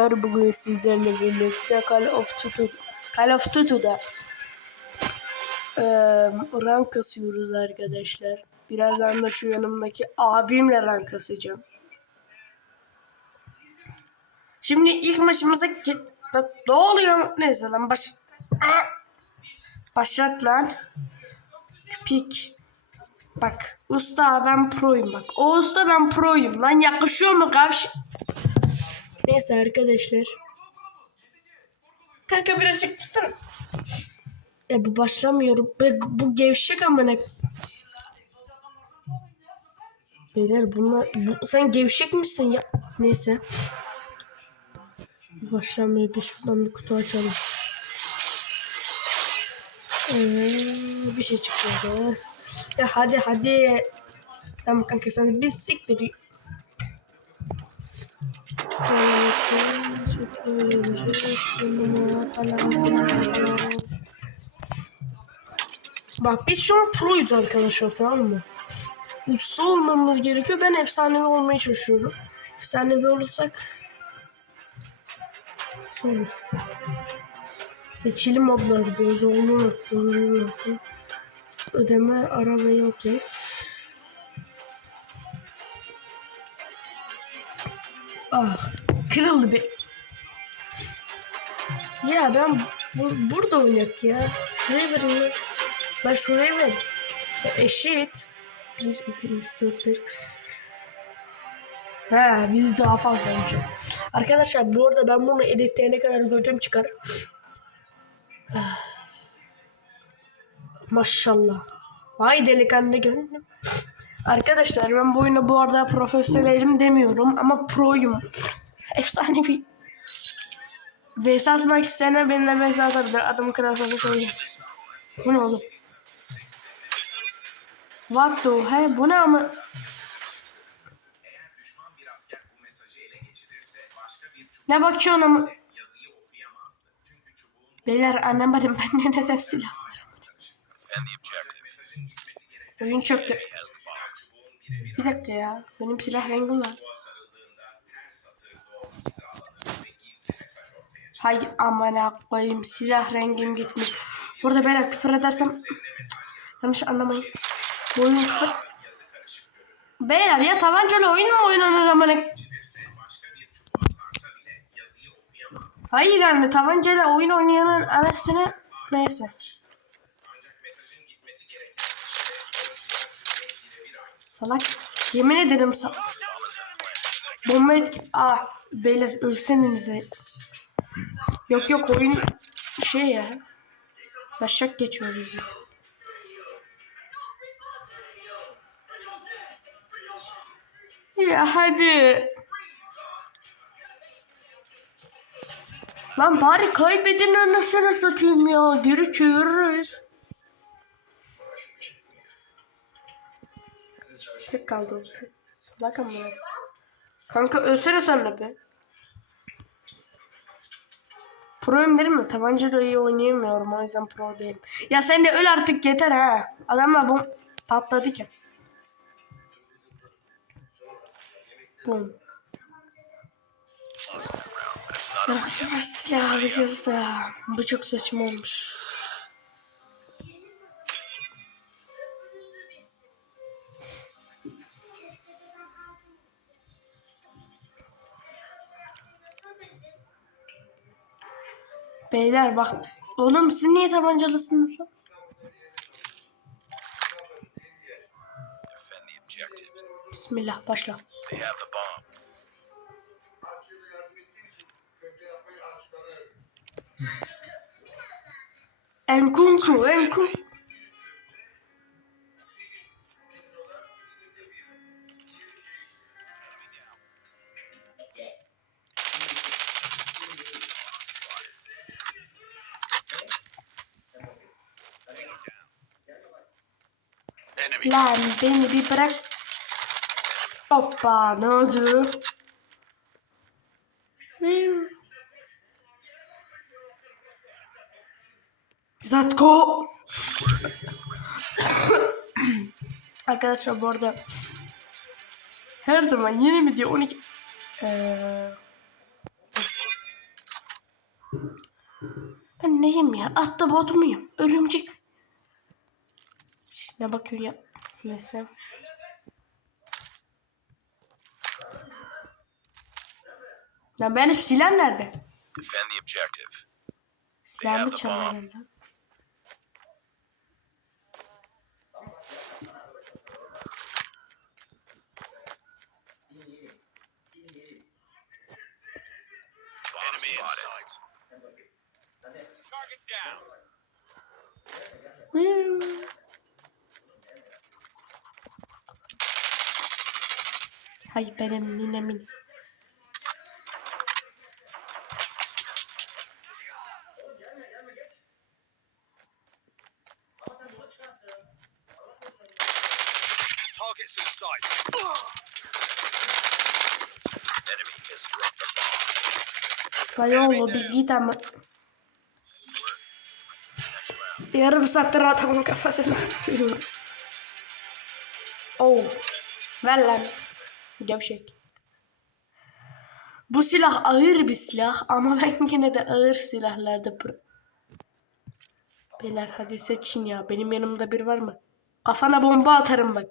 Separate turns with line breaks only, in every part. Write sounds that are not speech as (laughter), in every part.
Bugün sizlerle birlikte Call of Duty Call of Duty'da eee rank kasıyoruz arkadaşlar. Birazdan da şu yanımdaki abimle rank kasacağım. Şimdi ilk maçımıza ne oluyor? Neyse lan baş... Başlat lan. Pik. Bak usta ben proyum bak. O usta ben proyum lan yakışıyor mu karşı? Neyse arkadaşlar. Kanka biraz çıktısın. E bu başlamıyor. Bu, bu gevşek amına. Beyler bunlar bu, sen gevşek misin ya? Neyse. Başlamıyor. Bir şuradan bir kutu açalım. Ee, bir şey çıkmadı. Ya hadi hadi. Tamam kanka sen bir siktir. Bak biz şu an proyuz arkadaşlar tamam mı? Usta olmamız gerekiyor. Ben efsanevi olmaya çalışıyorum. Efsanevi olursak sonuç. Seçili modlar gidiyor. Zorlu nokta. Ödeme, ara ve yok et. Ah, kırıldı bir. Ya ben bu, burada oynayak ya. Şuraya lan. Ben şuraya ver. Eşit. 1, 2, 3, 4, 5. He biz daha fazla olmuşuz. Arkadaşlar bu arada ben bunu editleyene kadar götüm çıkar. Ah. Maşallah. Vay delikanlı gönlüm. Arkadaşlar ben bu oyunda bu arada profesyonelim demiyorum ama proyum. Efsanevi. VS atmak isteyene benimle VS atabilir. Adamı kırarsanı söyle. Bu ne oğlum? What the hell? Bu ne ama? Ne bakıyorsun ama? Beyler annem benim bende (laughs) neden silah var? Oyun çöktü. Bir dakika ya. Benim silah rengim var. Hay amına koyayım silah rengim gitmiş. Burada beyler küfür edersem yanlış anlamayın. Bu oyun küfür... Beyler ya tabancalı oyun mu oynanır amına? Hayır yani tabancayla oyun oynayanın anasını neyse. Salak. Yemin ederim salak. Bomba etki... Aa beyler ölsenize. Yok yok oyun şey ya. Başak geçiyor bizim. Ya hadi. Lan bari kaybedin anasını satayım ya. Geri çeviririz. Tek kaldı. Salak ama. Kanka ölsene sen de be. Pro'yum dedim de tabancayla iyi oynayamıyorum o yüzden pro değilim. Ya sen de öl artık yeter ha. Adamlar bu patladı ki. Bum. Arkadaşlar alacağız da. Bu çok saçma olmuş. Beyler bak. Oğlum siz niye tabancalısınız lan? Bismillah başla.
They have
beni bir bırak. Hoppa ne oldu? Zatko. Arkadaşlar bu arada her zaman yeni video 12 Eee Ben neyim ya? Atta bot muyum? Örümcek. Ne bakıyorsun ya? Neyse. Lan benim silah nerede?
Defend the objective.
Silahımı çalıyorum lan.
Enemy in sight. Target down.
Hay benim ninemin.
Targets in sight. Enemy has dropped the bomb.
Bir git ama. Yarım saattir adamın kafasına. Oh. Ver lan. Gevşek. Bu silah ağır bir silah ama (laughs) ben yine de ağır silahlarda pro. Beyler hadi seçin ya. Benim yanımda bir var mı? Kafana bomba atarım bak.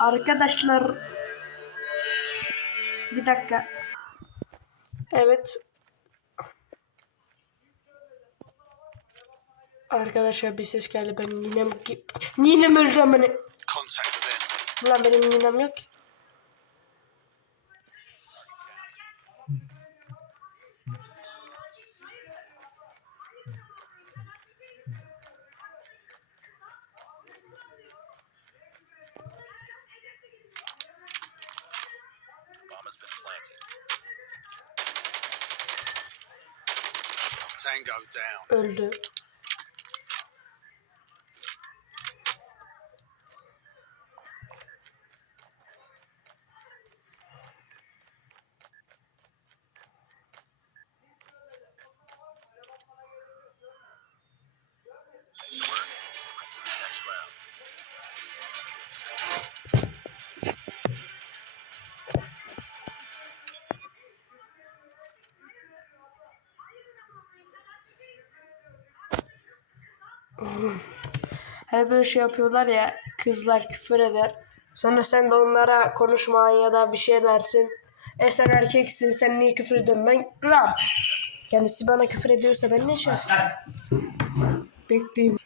Arkadaşlar bir dakika. Evet. Arkadaşlar bir ses geldi. Ben ninem. Ninem öldü
with enemy.
Ulan benim ninem yok ki. Öldü. Her böyle şey yapıyorlar ya kızlar küfür eder. Sonra sen de onlara konuşma ya da bir şey dersin. E sen erkeksin sen niye küfür ediyorsun ben ram. Kendisi bana küfür ediyorsa ben ne şaşırım. Bekleyeyim.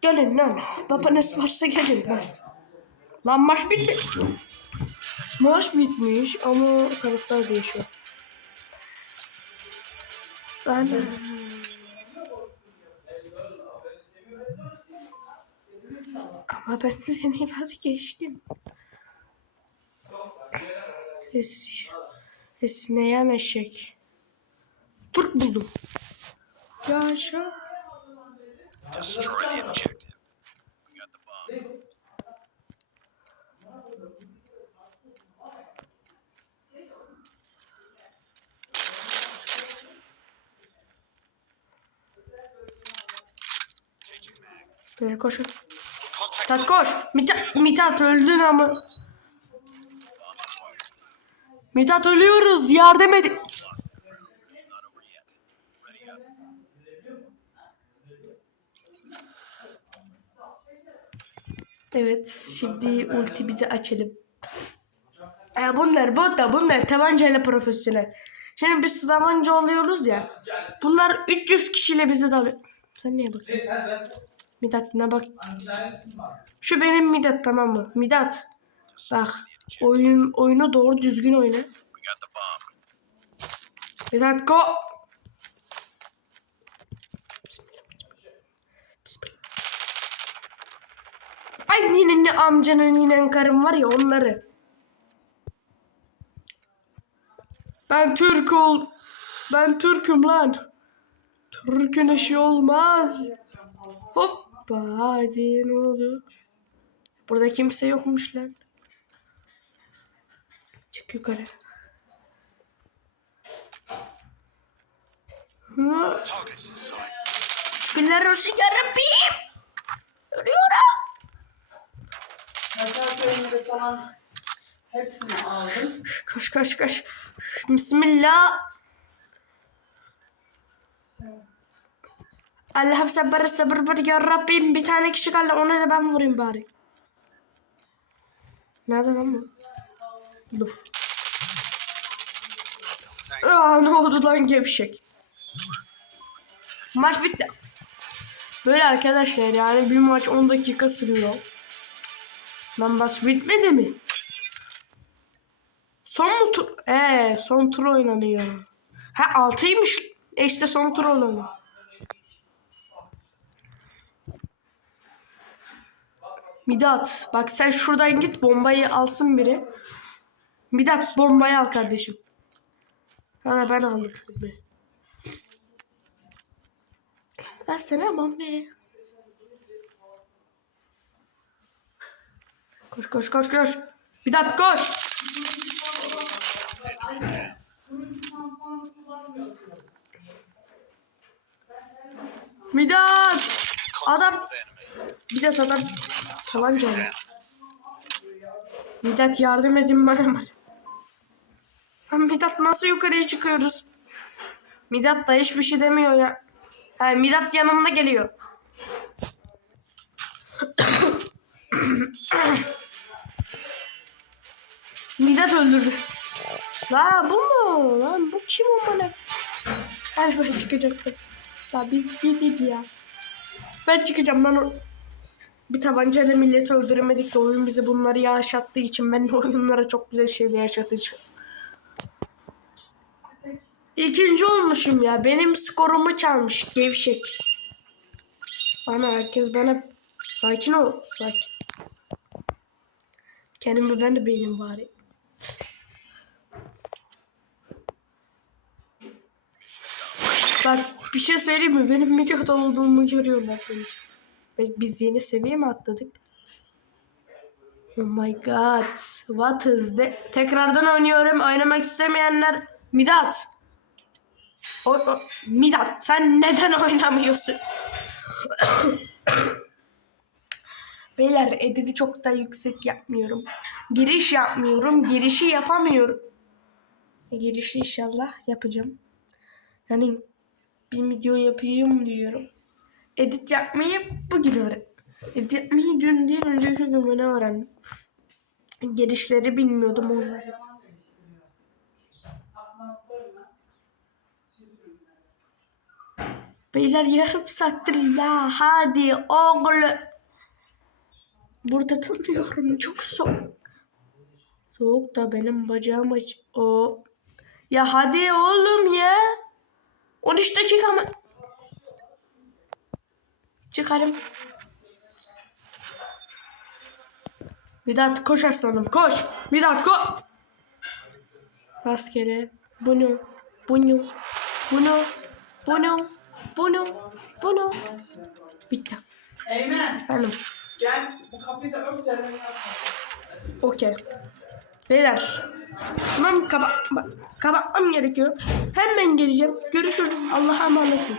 Gelin lan. Babanız varsa gelin lan. Lan maç bitti. Maç bitmiş ama taraflar değişiyor. Ben Ama ben seni (laughs) vazgeçtim. Es, esneyen eşek. Türk buldum. Yaşa.
Destroy the objective. We got the bomb.
Böyle koşun. Tat koş. Mithat, Mithat öldün ama. Mithat ölüyoruz. Yardım edin. Evet. Şimdi ulti bizi açalım. E bunlar bot da bunlar tabancayla profesyonel. Şimdi biz tabanca oluyoruz ya. Bunlar 300 kişiyle bizi dalıyor. Sen niye bakıyorsun? Midat ne bak. Şu benim Midat tamam mı? Midat. Bak. Oyun oyunu doğru düzgün oyna. Midat go. Ay yine amcanın yine karım var ya onları. Ben Türk ol. Ben Türk'üm lan. Türk'ün eşi olmaz. Hoppa hadi ne oldu? Burada kimse yokmuş lan. Çık yukarı. Şükürler olsun yarabbim. Ölüyorum.
Mesela köyümde falan Hepsini aldım.
Koş koş koş. Bismillah. Allah'ım sabır sabır sabır ya Rabbim bir tane kişi kaldı ona da ben vurayım bari. Nerede lan bu? Dur. Aa ne oldu lan gevşek. Maç bitti. Böyle arkadaşlar yani bir maç 10 dakika sürüyor. Lan maç bitmedi mi? Son mu tur? Ee, son tur oynanıyor. Ha 6'ymış. E işte son tur oynanıyor. Midat bak sen şuradan git bombayı alsın biri. Midat bombayı al kardeşim. Valla ben aldım bombayı. Versene bombayı. Koş koş koş koş. Midat koş. Midat! Adam Midat adam tabanca alıyor. Midat yardım edin bana bana. Lan Midat nasıl yukarıya çıkıyoruz? Midat da hiçbir şey demiyor ya. Ha, Midat yanımda geliyor. Midat öldürdü. La bu mu? Lan bu kim o bana? Her ben çıkacaktım. La biz gidip ya. Ben çıkacağım lan. Bir tabancayla milleti öldüremedik de oyun bize bunları yaşattığı için ben oyunlara çok güzel şeyler yaşatacağım. İkinci olmuşum ya. Benim skorumu çalmış gevşek. Ana herkes bana sakin ol. Sakin. Kendimi ben de beğenim bari. Bak bir şey söyleyeyim mi? Benim videoda olduğumu görüyorlar bence. Biz yeni seviye mi atladık? Oh my god. What is that? Tekrardan oynuyorum. Oynamak istemeyenler Midat. O, o- Midat sen neden oynamıyorsun? Beyler editi çok da yüksek yapmıyorum. Giriş yapmıyorum. Girişi yapamıyorum. Girişi inşallah yapacağım. Yani bir video yapayım diyorum. Edit yapmayı bugün öğren. Edit yapmayı dün değil önceki gün öğrendim. Girişleri bilmiyordum onları. Beyler yarım saattir ya hadi oğlum. Burada duruyorum çok soğuk. Soğuk da benim bacağım aç. O. Ya hadi oğlum ya. 13 dakika mı? Çıkarım. Vedat koş aslanım koş. Vedat koş. Rastgele. Bunu. Bunu. Bunu. Bunu. Bunu. Bunu. Bitti.
Eymen
Efendim.
gel bu kapıyı da ört
Okey. Beyler. Tamam kaba kapatmam gerekiyor. Hemen geleceğim. Görüşürüz. Allah'a emanet olun.